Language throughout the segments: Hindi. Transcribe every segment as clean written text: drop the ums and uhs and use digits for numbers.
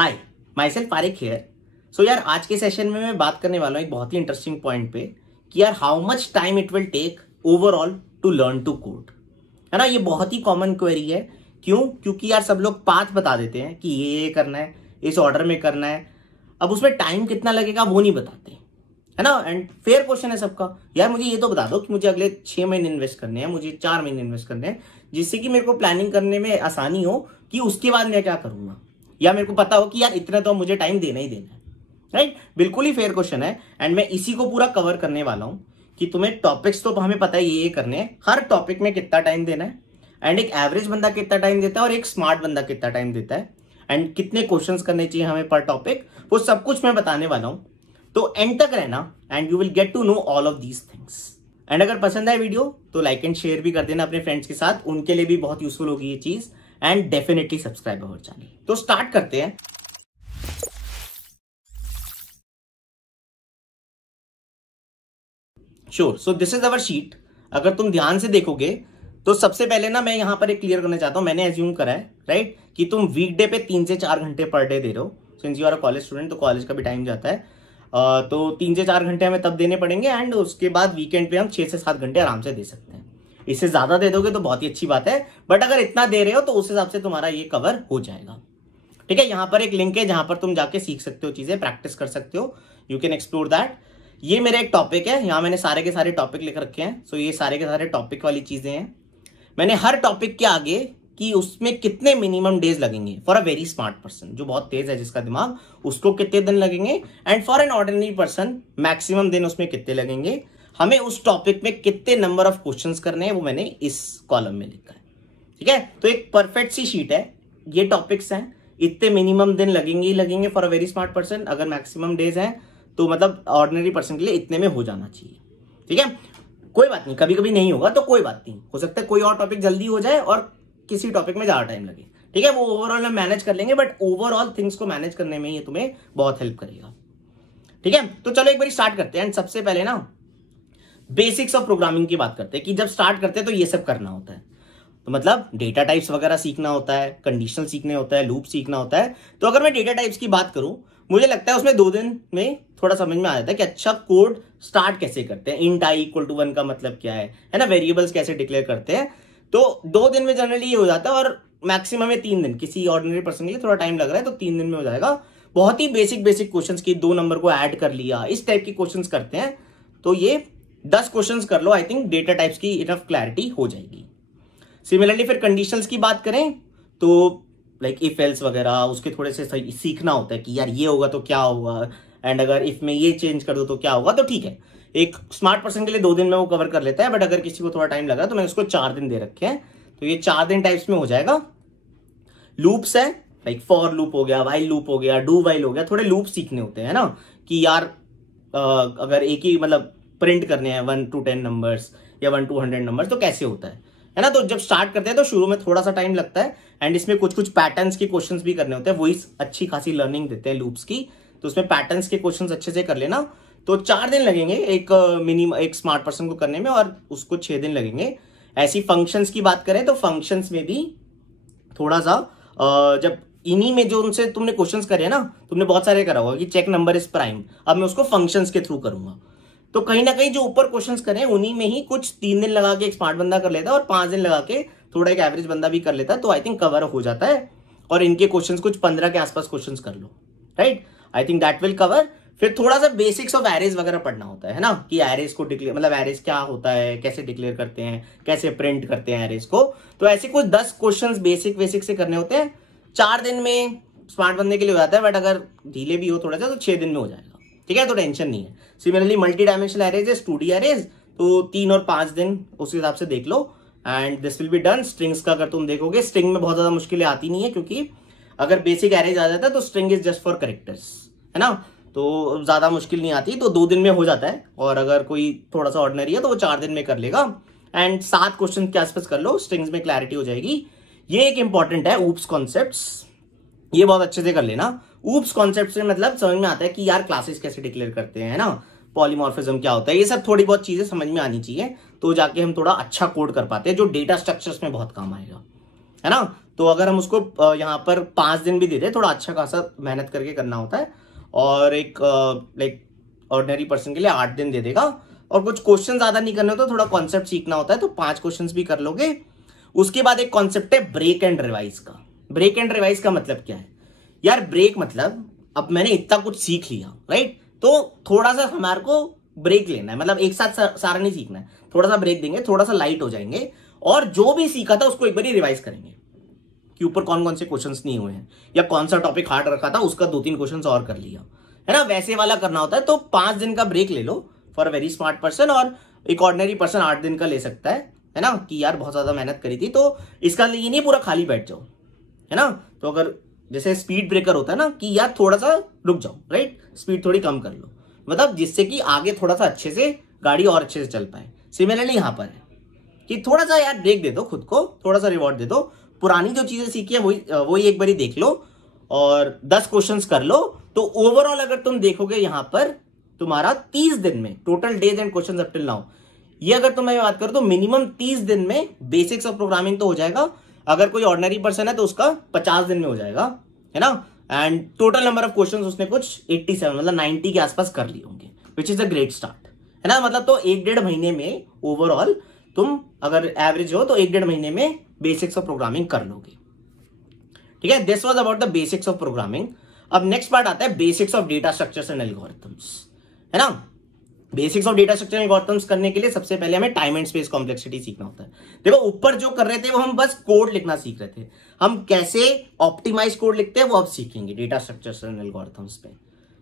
Hi, my self फारिक here. सो यार, आज के सेशन में मैं बात करने वाला हूँ एक बहुत ही इंटरेस्टिंग पॉइंट पे कि यार how much time it will take overall to learn to code. है ना, ये बहुत ही कॉमन क्वेरी है। क्यों? क्योंकि यार सब लोग पाथ बता देते हैं कि ये करना है, इस ऑर्डर में करना है। अब उसमें टाइम कितना लगेगा वो नहीं बताते, है ना। एंड फेयर क्वेश्चन है सबका, यार मुझे ये तो बता दो कि मुझे अगले 6 महीने इन्वेस्ट करने हैं, मुझे 4 महीने इन्वेस्ट करने हैं, जिससे कि मेरे को प्लानिंग करने में आसानी हो कि उसके बाद मैं क्या करूंगा, या मेरे को पता हो कि यार इतना तो मुझे टाइम देना ही देना है। राइट, बिल्कुल ही फेयर क्वेश्चन है। एंड मैं इसी को पूरा कवर करने वाला हूं कि तुम्हें टॉपिक्स तो हमें पता है ये करने हैं, हर टॉपिक में कितना टाइम देना है, एंड एक एवरेज बंदा कितना टाइम देता है और एक स्मार्ट बंदा कितना टाइम देता है, एंड कितने क्वेश्चंस करने चाहिए हमें पर टॉपिक, वो सब कुछ मैं बताने वाला हूं। तो एंड तक रहना and you will get to know all of these things. And अगर पसंद आए वीडियो तो लाइक एंड शेयर भी कर देना अपने फ्रेंड्स के साथ, उनके लिए भी बहुत यूजफुल होगी ये चीज। And definitely subscribe our channel. तो स्टार्ट करते हैं। Sure, so this is our sheet. अगर तुम ध्यान से देखोगे तो सबसे पहले ना मैं यहां पर एक क्लियर करना चाहता हूं, मैंने एज्यूम करा है राइट कि तुम वीकडे पे 3 से 4 घंटे पर डे दे रहे हो। Since you are a college student तो कॉलेज का भी टाइम जाता है, तो 3 से 4 घंटे हमें तब देने पड़ेंगे, एंड उसके बाद वीकेंड पे हम 6 से 7 घंटे आराम से दे सकते हैं। इससे ज्यादा दे दोगे तो बहुत ही अच्छी बात है, बट अगर इतना दे रहे हो तो उस हिसाब से तुम्हारा ये कवर हो जाएगा। ठीक है, यहां पर एक लिंक है जहां पर तुम जाके सीख सकते हो, चीजें प्रैक्टिस कर सकते हो, यू कैन एक्सप्लोर दैट। ये मेरा एक टॉपिक है, यहां मैंने सारे के सारे टॉपिक लिख रखे हैं। सो ये सारे के सारे टॉपिक वाली चीजें हैं। मैंने हर टॉपिक के आगे कि उसमें कितने मिनिमम डेज लगेंगे for a very smart person, जो बहुत तेज है जिसका दिमाग, उसको कितने दिन लगेंगे, and for an ordinary person maximum दिन उसमें कितने लगेंगे, हमें उस टॉपिक में कितने नंबर ऑफ क्वेश्चंस करने हैं, वो मैंने इस कॉलम में लिखा है। ठीक है, तो एक परफेक्ट सी शीट है। ये टॉपिक्स हैं, इतने मिनिमम दिन लगेंगे ही लगेंगे for a very smart person. अगर मैक्सिमम डेज हैं तो मतलब ऑर्डिनरी पर्सन के लिए इतने में हो जाना चाहिए। ठीक है, कोई बात नहीं, कभी कभी नहीं होगा तो कोई बात नहीं, हो सकता है कोई और टॉपिक जल्दी हो जाए और किसी टॉपिक में ज्यादा टाइम लगे। ठीक है, वो ओवरऑल हम मैनेज कर लेंगे, बट ओवरऑल थिंग्स को मैनेज करने में ये तुम्हें बहुत हेल्प करेगा। ठीक है, तो चलो एक बार स्टार्ट करते हैं। एंड सबसे पहले ना बेसिक्स ऑफ प्रोग्रामिंग की बात करते हैं कि जब स्टार्ट करते हैं तो ये सब करना होता है। तो मतलब डेटा टाइप्स वगैरह सीखना होता है, कंडीशनल सीखने होता है, लूप सीखना होता है। तो अगर मैं डेटा टाइप्स की बात करूं, मुझे लगता है उसमें 2 दिन में थोड़ा समझ में आ जाता है कि अच्छा कोड स्टार्ट कैसे करते हैं, इंट आई इक्वल टू 1 का मतलब क्या है ना, वेरिएबल्स कैसे डिक्लेयर करते हैं। तो 2 दिन में जनरली ये हो जाता है, और मैक्सिमम में 3 दिन। किसी ऑर्डिनरी पर्सन के लिए थोड़ा टाइम लग रहा है तो 3 दिन में हो जाएगा। बहुत ही बेसिक बेसिक क्वेश्चंस की 2 नंबर को ऐड कर लिया, इस टाइप के क्वेश्चंस करते हैं। तो ये 10 क्वेश्चंस कर लो, आई थिंक डेटा टाइप्स की इनफ क्लैरिटी हो जाएगी। सिमिलरली फिर कंडीशंस की बात करें तो लाइक इफ एल्स वगैरह, उसके थोड़े से सीखना होता है कि यार ये होगा तो क्या होगा, एंड अगर इफ में ये चेंज कर दो तो क्या होगा। तो ठीक है, एक स्मार्ट पर्सन के लिए 2 दिन में वो कवर कर लेता है, बट अगर किसी को थोड़ा टाइम लगा तो मैंने उसको 4 दिन दे रखे हैं, तो ये 4 दिन टाइप्स में हो जाएगा। लूप्स है, लाइक फॉर लूप हो गया, वाइल लूप हो गया, डू वाइल हो गया। थोड़े लूप सीखने होते हैं ना कि यार अगर एक ही मतलब प्रिंट करने हैं 1 to 10 नंबर्स या 1 to 100 नंबर्स तो कैसे होता है ना। तो जब स्टार्ट करते हैं तो शुरू में थोड़ा सा टाइम लगता है, एंड इसमें कुछ कुछ पैटर्न्स के क्वेश्चंस भी करने होते हैं, वही अच्छी खासी लर्निंग देते हैं लूप्स की। तो उसमें पैटर्न्स के क्वेश्चंस अच्छे से कर लेना। तो 4 दिन लगेंगे एक मिनिमम एक स्मार्ट पर्सन को करने में, और उसको 6 दिन लगेंगे। ऐसी फंक्शंस की बात करें तो फंक्शंस में भी थोड़ा सा जब इन्हीं में जो उनसे तुमने क्वेश्चंस करे ना, तुमने बहुत सारे करा होगा कि चेक नंबर इज प्राइम, अब मैं उसको फंक्शंस के थ्रू करूंगा। तो कहीं ना कहीं जो ऊपर क्वेश्चंस करें उन्हीं में ही कुछ 3 दिन लगा के एक स्मार्ट बंदा कर लेता है, और 5 दिन लगा के थोड़ा एक एवरेज बंदा भी कर लेता है। तो आई थिंक कवर हो जाता है, और इनके क्वेश्चंस कुछ 15 के आसपास क्वेश्चंस कर लो, right. I think that will cover. फिर थोड़ा सा बेसिक्स ऑफ एरेज वगैरह पढ़ना होता है ना, कि एरेज को डिक्लेयर मतलब एरेज क्या होता है, कैसे डिक्लेयर करते हैं, कैसे प्रिंट करते हैं एरेज को। तो ऐसे कुछ 10 क्वेश्चंस बेसिक बेसिक से करने होते हैं। 4 दिन में स्मार्ट बनने के लिए हो जाता है, बट अगर ढीले भी हो थोड़ा सा तो 6 दिन में हो जाएगा। ठीक है, तो टेंशन नहीं है। सिमिलरली मल्टी डायमेंशनल एरेज है, 2D एरेज, तो 3 और 5 दिन उस हिसाब से देख लो, and this will be done. Strings का अगर तुम देखोगे, स्ट्रिंग में बहुत ज्यादा मुश्किलें आती नहीं है, क्योंकि अगर बेसिक एरेज आ जाता है तो string is just for characters, है ना, तो ज्यादा मुश्किल नहीं आती। तो 2 दिन में हो जाता है, और अगर कोई थोड़ा सा ऑर्डिनरी है तो वो 4 दिन में कर लेगा। एंड 7 क्वेश्चन के आसपास कर लो, स्ट्रिंग्स में क्लैरिटी हो जाएगी। ये एक इंपॉर्टेंट है, ऊप्स कॉन्सेप्ट्स, ये बहुत अच्छे से कर लेना। ऊप्स कॉन्सेप्ट से मतलब समझ में आता है कि यार क्लासेस कैसे डिक्लेयर करते हैं ना, पॉलीमॉर्फिज्म क्या होता है, ये सब थोड़ी बहुत चीजें समझ में आनी चाहिए, तो जाके हम थोड़ा अच्छा कोड कर पाते हैं जो डेटा स्ट्रक्चर्स में बहुत काम आएगा, है ना। तो अगर हम उसको यहाँ पर 5 दिन भी दे दें, थोड़ा अच्छा खासा मेहनत करके करना होता है, और एक लाइक ऑर्डिनरी पर्सन के लिए 8 दिन दे देगा, और कुछ क्वेश्चन ज्यादा नहीं करने होते, थोड़ा कॉन्सेप्ट सीखना होता है, तो 5 क्वेश्चन भी कर लोगे। उसके बाद एक कॉन्सेप्ट है ब्रेक एंड रिवाइज का। ब्रेक एंड रिवाइज का मतलब क्या है यार? ब्रेक मतलब अब मैंने इतना कुछ सीख लिया, राइट, तो थोड़ा सा हमारे को ब्रेक लेना है, मतलब एक साथ सारा नहीं सीखना है, थोड़ा सा ब्रेक देंगे, थोड़ा सा लाइट हो जाएंगे, और जो भी सीखा था उसको एक बार रिवाइज करेंगे कि ऊपर कौन कौन से क्वेश्चंस नहीं हुए हैं, या कौन सा टॉपिक हार्ड रखा था उसका 2-3 क्वेश्चंस और कर लिया, है ना, वैसे वाला करना होता है। तो 5 दिन का ब्रेक ले लो for a very smart person, और एक ऑर्डिनरी पर्सन 8 दिन का ले सकता है ना, कि यार बहुत ज्यादा मेहनत करी थी, तो इसका ये नहीं पूरा खाली बैठ जाओ, है ना। तो अगर जैसे स्पीड ब्रेकर होता है ना, कि यार थोड़ा सा रुक जाओ, राइट, स्पीड थोड़ी कम कर लो, मतलब जिससे कि आगे थोड़ा सा अच्छे से गाड़ी और अच्छे से चल पाए। सिमिलरली यहां पर है कि थोड़ा सा यार ब्रेक दे दो खुद को, थोड़ा सा रिवॉर्ड दे दो, पुरानी जो चीजें सीखी है वही एक बारी देख लो, और 10 क्वेश्चंस कर लो। तो ओवरऑल अगर तुम देखोगे यहां पर तुम्हारा 30 दिन में total days and questions up till now, ये अगर तुम्हें बात करो तो मिनिमम 30 दिन में बेसिक्स ऑफ प्रोग्रामिंग तो हो जाएगा। अगर कोई ऑर्डिनरी पर्सन है तो उसका 50 दिन में हो जाएगा, है ना। And total number of questions उसने कुछ 87 मतलब 90 के आसपास कर लिए होंगे, which is a great start, है ना। मतलब तो 1-1.5 महीने में ओवरऑल तुम अगर एवरेज हो तो 1-1.5 महीने में बेसिक्स ऑफ प्रोग्रामिंग कर लोगे, ठीक है। This was about the basics of programming. अब नेक्स्ट पार्ट आता है basics of data structures and algorithms, है ना। Basics of data structure and algorithms करने के लिए सबसे पहले हमें टाइम एंड स्पेस कॉम्प्लेक्सिटी सीखना होता है। देखो ऊपर जो कर रहे थे वो हम बस कोड लिखना सीख रहे थे, हम कैसे ऑप्टिमाइज कोड लिखते हैं वो अब सीखेंगे डेटा स्ट्रक्चर्स एंड एल्गोरिथम्स पे,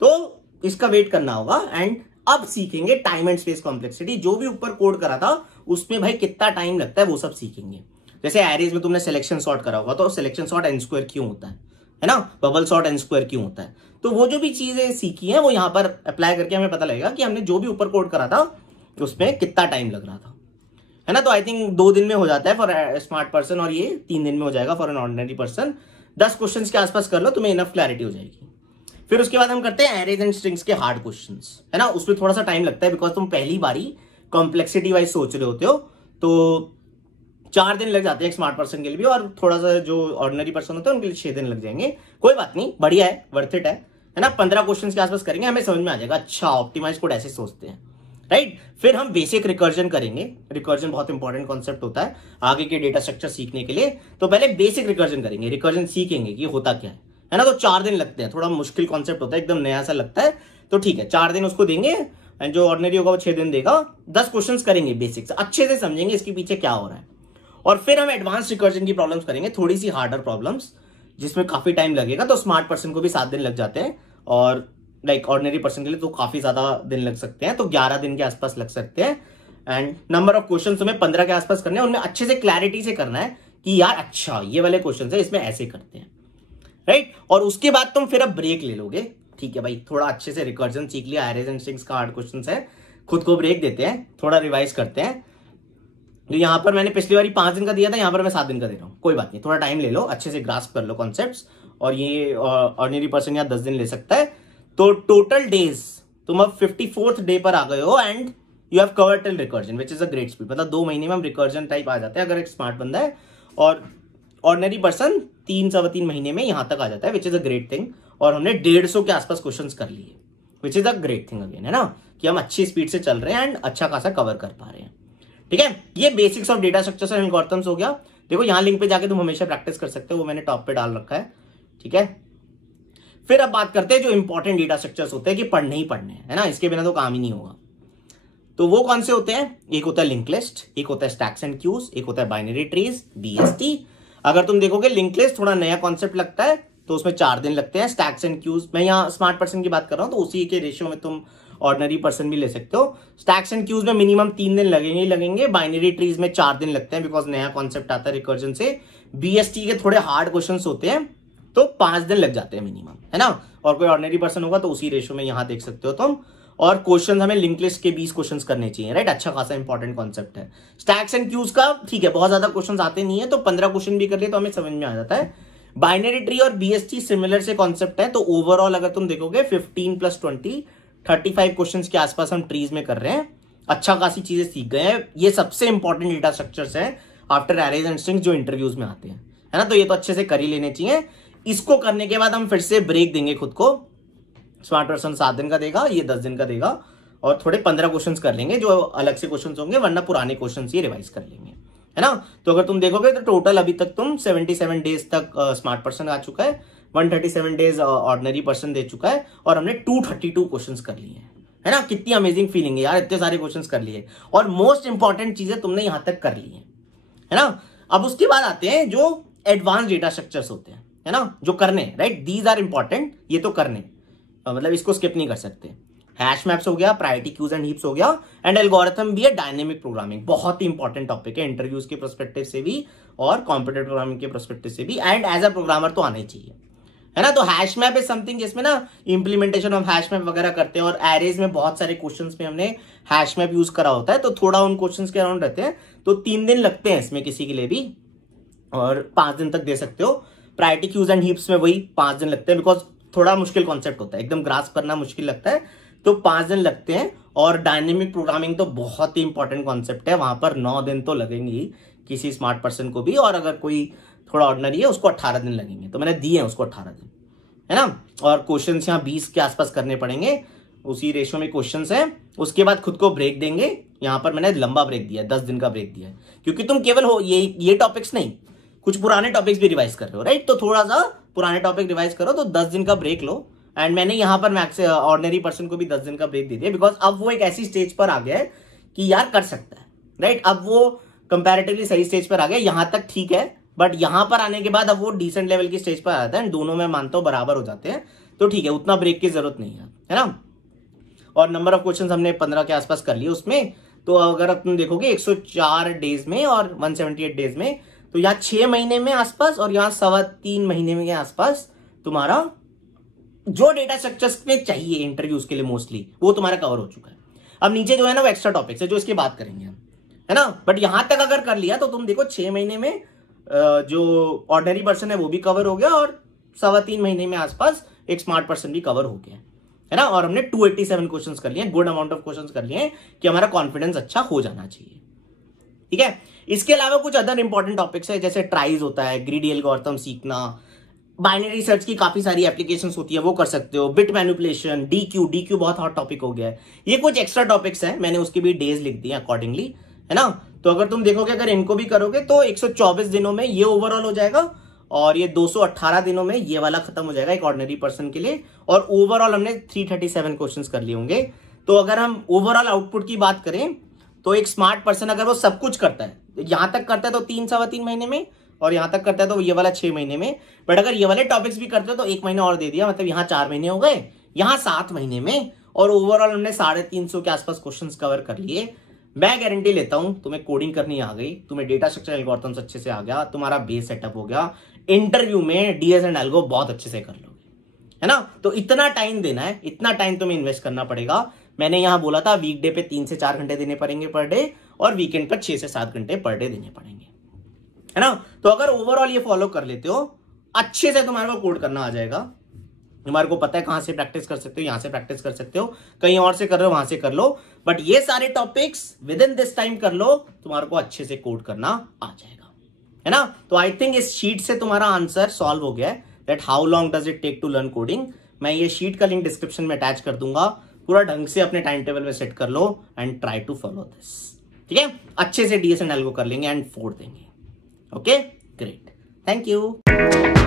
तो इसका वेट करना होगा। एंड अब सीखेंगे टाइम एंड स्पेस कॉम्प्लेक्सिटी, जो भी ऊपर कोड करा था उसमें भाई कितना टाइम लगता है वो सब सीखेंगे। जैसे एरेज में तुमने सिलेक्शन सॉर्ट करा होगा, तो सिलेक्शन सॉर्ट n स्क्वायर क्यों होता है ना, बबल सॉर्ट n स्क्वायर क्यों होता है, तो वो जो भी चीजें सीखी हैं वो यहां पर अप्लाई करके हमें पता लगेगा कि हमने जो भी ऊपर कोड करा था उसमें कितना टाइम लग रहा था, है ना। तो आई थिंक 2 दिन में हो जाता है फॉर स्मार्ट पर्सन, और ये 3 दिन में हो जाएगा for an ordinary person. 10 question के आसपास कर लो, तुम्हें इनफ क्लैरिटी हो जाएगी। फिर उसके बाद हम करते हैं एरेज एंड स्ट्रिंग्स के हार्ड क्वेश्चंस, है ना। उसमें थोड़ा सा टाइम लगता है बिकॉज तुम पहली बारी कॉम्प्लेक्सिटी वाइज सोच रहे होते हो, तो 4 दिन लग जाते हैं एक स्मार्ट पर्सन के लिए भी, और थोड़ा सा जो ऑर्डिनरी पर्सन होता है उनके लिए 6 दिन लग जाएंगे। कोई बात नहीं, बढ़िया है, वर्थ इट है ना। 15 क्वेश्चन के आसपास करेंगे, हमें समझ में आ जाएगा अच्छा ऑप्टिमाइज कोड ऐसे सोचते हैं, राइट। फिर हम बेसिक रिकर्जन करेंगे। रिकर्जन बहुत इंपॉर्टेंट कॉन्सेप्ट होता है आगे के डेटा स्ट्रक्चर सीखने के लिए। तो पहले बेसिक रिकर्जन करेंगे, रिकर्जन सीखेंगे कि होता क्या है ना। तो 4 दिन लगते हैं, थोड़ा मुश्किल कॉन्सेप्ट होता है, एकदम नया सा लगता है, तो ठीक है 4 दिन उसको देंगे, एंड जो ऑर्डिनरी होगा वो 6 दिन देगा। 10 क्वेश्चन करेंगे बेसिक से, अच्छे से समझेंगे इसके पीछे क्या हो रहा है, और फिर हम एडवांस रिकर्जन की प्रॉब्लम्स करेंगे, थोड़ी सी हार्डर प्रॉब्लम्स जिसमें काफी टाइम लगेगा। तो स्मार्ट पर्सन को भी 7 दिन लग जाते हैं, और लाइक ऑर्डिनरी पर्सन के लिए तो काफी ज्यादा दिन लग सकते हैं, तो 11 दिन के आसपास लग सकते हैं। एंड नंबर ऑफ क्वेश्चन तुम्हें 15 के आसपास करने हैं, उनमें अच्छे से क्लैरिटी से करना है कि यार अच्छा ये वाले क्वेश्चन है, इसमें ऐसे करते हैं, राइट। और उसके बाद तुम फिर अब ब्रेक ले लोगे, ठीक है भाई, थोड़ा अच्छे से रिकर्जन सीख लिया, एरेज एंड स्ट्रिंग्स का हार्ड क्वेश्चन है, खुद को ब्रेक देते हैं, थोड़ा रिवाइज करते हैं। जो यहां पर मैंने पिछली बार 5 दिन का दिया था, यहां पर मैं 7 दिन का दे रहा हूं, कोई बात नहीं, थोड़ा टाइम ले लो, अच्छे से ग्रास्प कर लो कॉन्सेप्ट्स, और ये ऑर्डिनरी पर्सन यहाँ 10 दिन ले सकता है। तो टोटल डेज तुम अब 54th डे पर आ गए हो, and you have covered till recursion which is a great speed. मतलब 2 महीने में हम रिकर्जन टाइप आ जाते हैं अगर एक स्मार्ट बंदा है, और ऑर्डिनरी पर्सन 3-3.25 महीने में यहां तक आ जाता है, which is a great thing. और हमने 150 के आसपास क्वेश्चन कर लिए, which is a great thing again, है ना, कि हम अच्छी स्पीड से चल रहे हैं एंड अच्छा खासा कवर कर पा रहे हैं, ठीक है। ये basics of data structures and algorithms हो गया। देखो यहाँ लिंक पे जाके तुम हमेशा प्रैक्टिस कर सकते हो, वो मैंने टॉप पे डाल रखा है, ठीक है। फिर अब बात करते हैं जो इंपॉर्टेंट डेटा स्ट्रक्चर्स होते हैं कि पढ़ने ही पढ़ने हैं, है ना, इसके बिना तो काम ही नहीं होगा। तो वो कौन से होते हैं? एक होता है लिंक लिस्ट, एक होता है स्टैक्स एंड क्यूज, एक होता है बाइनरी ट्रीज, BST। अगर तुम देखोगे लिंक लिस्ट थोड़ा नया कॉन्सेप्ट लगता है, तो उसमें 4 दिन लगते हैं। स्टैक्स एंड क्यूज, मैं यहाँ स्मार्ट पर्सन की बात कर रहा हूं, तो उसी के रेशियो में तुम ऑर्डिनरी पर्सन भी ले सकते हो। स्टैक्स एंड क्यूज में मिनिमम 3 दिन लगेंगे ही लगेंगे। बाइनरी ट्रीज में 4 दिन लगते हैं, बिकॉज नया कॉन्सेप्ट आता है रिकर्जन से। BST के थोड़े हार्ड क्वेश्चन होते हैं, तो 5 दिन लग जाते हैं मिनिमम, है ना। और कोई ऑर्डिनरी पर्सन होगा तो उसी रेशियो में यहां देख सकते हो तुम। और क्वेश्चन हमें लिंक लिस्ट के 20 क्वेश्चन करने चाहिए, राइट। अच्छा खासा इंपॉर्टेंट कॉन्सेप्ट है। स्टैक्स एंड क्यूज का ठीक है, बहुत ज्यादा क्वेश्चन आते नहीं है, तो 15 क्वेश्चन भी कर लिए तो हमें समझ में आ जाता है। बाइनरी ट्री और BST सिमिलर से कॉन्सेप्ट है, तो ओवरऑल अगर तुम देखोगे 15 + 20 35 क्वेश्चन के आसपास हम ट्रीज में कर रहे हैं। अच्छा खासी चीजें सीख गए हैं। ये सबसे इंपॉर्टेंट डेटा स्ट्रक्चर्स हैं आफ्टर एरेज एंड स्ट्रिंग्स जो इंटरव्यूज में आते हैं, है ना। तो ये तो अच्छे से कर ही लेने चाहिए। इसको करने के बाद हम फिर से ब्रेक देंगे खुद को। स्मार्ट पर्सन 7 दिन का देगा, ये 10 दिन का देगा, और थोड़े 15 क्वेश्चंस कर लेंगे जो अलग से क्वेश्चंस होंगे, वरना पुराने क्वेश्चंस ही रिवाइज कर लेंगे, है ना। तो अगर तुम देखोगे तो टोटल अभी तक तुम 77 डेज तक स्मार्ट पर्सन आ चुका है, 137 डेज ऑर्डिनरी पर्सन दे चुका है, और हमने 232 क्वेश्चंस कर लिए हैं, है ना। कितनी अमेजिंग फीलिंग है यार, इतने सारे क्वेश्चंस कर लिए, और मोस्ट इंपॉर्टेंट चीजें तुमने यहां तक कर ली है ना। अब उसके बाद आते हैं जो एडवांस डेटा स्ट्रक्चर्स होते हैं, है ना, जो करने, राइट, दीज आर इंपॉर्टेंट, ये तो करने, मतलब इसको स्किप नहीं कर सकते। हैश मैप्स हो गया, प्रायोरिटी क्यूज एंड हीप्स हो गया, एंड एल्गोरिथम भी है, डायनेमिक प्रोग्रामिंग बहुत ही इंपॉर्टेंट टॉपिक है इंटरव्यूज के पर्सपेक्टिव से भी और कॉम्पिटेटिव प्रोग्रामिंग के पर्सपेक्टिव से भी, एंड एज अ प्रोग्रामर तो आना ही चाहिए, है ना। तो हैश मैप इज समथिंग जिसमें ना इंप्लीमेंटेशन ऑफ हैश मैप वगैरह करते हैं, और एरेज में बहुत सारे क्वेश्चंस में हमने हैश मैप यूज करा होता है, तो थोड़ा उन क्वेश्चंस के अराउंड रहते हैं। तो 3 दिन लगते हैं इसमें किसी के लिए भी, और 5 दिन तक दे सकते हो। प्रायोरिटी क्यूज एंड हीप्स में वही 5 दिन लगते हैं, बिकॉज थोड़ा मुश्किल कॉन्सेप्ट होता है, एकदम ग्रास्प करना मुश्किल लगता है, तो 5 दिन लगते हैं। और डायनेमिक प्रोग्रामिंग तो बहुत ही इंपॉर्टेंट कॉन्सेप्ट है, वहां पर 9 दिन तो लगेंगे ही किसी स्मार्ट पर्सन को भी, और अगर कोई थोड़ा ऑर्डिनरी है उसको 18 दिन लगेंगे, तो मैंने दिए हैं उसको 18 दिन, है ना। और क्वेश्चन यहाँ 20 के आसपास करने पड़ेंगे, उसी रेशो में क्वेश्चन है। उसके बाद खुद को ब्रेक देंगे, यहाँ पर मैंने लंबा ब्रेक दिया है, 10 दिन का ब्रेक दिया है, क्योंकि तुम केवल हो ये टॉपिक्स नहीं, कुछ पुराने टॉपिक्स भी रिवाइज कर रहे हो, राइट। तो थोड़ा सा पुराने टॉपिक रिवाइज करो, तो 10 दिन का ब्रेक लो। एंड मैंने यहाँ पर मैक्स ऑर्डिनरी पर्सन को भी 10 दिन का ब्रेक दे दिया, बिकॉज अब वो एक ऐसी स्टेज पर आ गया है कि यार कर सकता है, राइट। अब वो कंपैरेटिवली सही स्टेज पर आ गया, यहाँ तक ठीक है, बट यहाँ पर आने के बाद अब वो डिसेंट लेवल की स्टेज पर आ जाता है, दोनों में मानता हूँ बराबर हो जाते हैं, तो ठीक है, उतना ब्रेक की जरूरत नहीं है ना। और नंबर ऑफ क्वेश्चन हमने 15 के आसपास कर लिए उसमें। तो अगर अब तुम देखोगे 104 डेज में और 178 डेज में, तो यहाँ 6 महीने में आसपास, और यहाँ 3.25 महीने में के आसपास तुम्हारा जो डेटा स्ट्रक्चर्स में चाहिए इंटरव्यूज के लिए मोस्टली, वो तुम्हारा कवर हो चुका है। अब नीचे जो है ना वो एक्स्ट्रा टॉपिक्स है, जो इसकी बात करेंगे हम, है ना। बट यहां तक अगर कर लिया तो तुम देखो 6 महीने में जो ऑर्डिनरी पर्सन है वो भी कवर हो गया, और 3.25 महीने में आसपास एक स्मार्ट पर्सन भी कवर हो गया, है ना। और हमने 287 क्वेश्चंस कर लिए, गुड अमाउंट ऑफ क्वेश्चंस कर लिए कि हमारा कॉन्फिडेंस अच्छा हो जाना चाहिए, ठीक है। इसके अलावा कुछ अदर इंपॉर्टेंट टॉपिक्स है, जैसे ट्राइज होता है, ग्रीडी एल्गोरिथम सीखना, बाइनरी सर्च की काफी सारी एप्लीकेशंस होती है, वो कर सकते हो, बिट मैनिपुलेशन, डीक्यू बहुत हॉट टॉपिक हो गया है। ये कुछ एक्स्ट्रा टॉपिक्स हैं, मैंने उसके भी डेज लिख दिए अकॉर्डिंगली, है ना। तो अगर तुम देखोगे, अगर इनको भी करोगे तो 124 दिनों में ये ओवरऑल हो जाएगा, और ये 218 दिनों में ये वाला खत्म हो जाएगा एक ऑर्डिनरी पर्सन के लिए। और ओवरऑल हमने 337 क्वेश्चंस कर लिए होंगे। तो अगर हम ओवरऑल आउटपुट की बात करें, तो एक स्मार्ट पर्सन अगर वो सब कुछ करता है, यहां तक करता है तो 3-3.25 महीने में, और यहां तक करता है तो ये वाला 6 महीने में। बट अगर ये वाले टॉपिक्स भी करते हो तो 1 महीना और दे दिया, मतलब यहाँ 4 महीने हो गए, यहाँ 7 महीने में, और ओवरऑल हमने 350 के आसपास क्वेश्चंस कवर कर लिए। मैं गारंटी लेता हूं तुम्हें कोडिंग करनी आ गई, तुम्हें डेटा स्ट्रक्चर एल्गोरिथम्स अच्छे से आ गया, तुम्हारा बेस सेटअप हो गया, इंटरव्यू में डीएस एंड एल्गो बहुत अच्छे से कर लोगे, है ना। तो इतना टाइम देना है, इतना टाइम तुम्हें इन्वेस्ट करना पड़ेगा। मैंने यहां बोला था वीकडे पे 3 से 4 घंटे देने पड़ेंगे पर डे, और वीकेंड पर 6 से 7 घंटे पर डे देने पड़ेंगे, है ना। तो अगर ओवरऑल ये फॉलो कर लेते हो, अच्छे से तुम्हारे को कोड करना आ जाएगा। तुम्हारे को पता है कहां से प्रैक्टिस कर सकते हो, यहां से प्रैक्टिस कर सकते हो, कहीं और से कर रहे हो वहां से कर लो, बट ये सारे topics with in this time कर लो, तुम्हारे को अच्छे से कोड करना आ जाएगा, है ना। तो आई थिंक इस शीट से तुम्हारा आंसर सॉल्व हो गया है, that how long does it take to learn coding. मैं ये शीट का लिंक डिस्क्रिप्शन में अटैच कर दूंगा, पूरा ढंग से अपने टाइम टेबल में सेट कर लो and try to follow this, ठीक है। अच्छे से डीएस एंड एल्गो कर लेंगे एंड 4 देंगे। Okay, great. Thank you.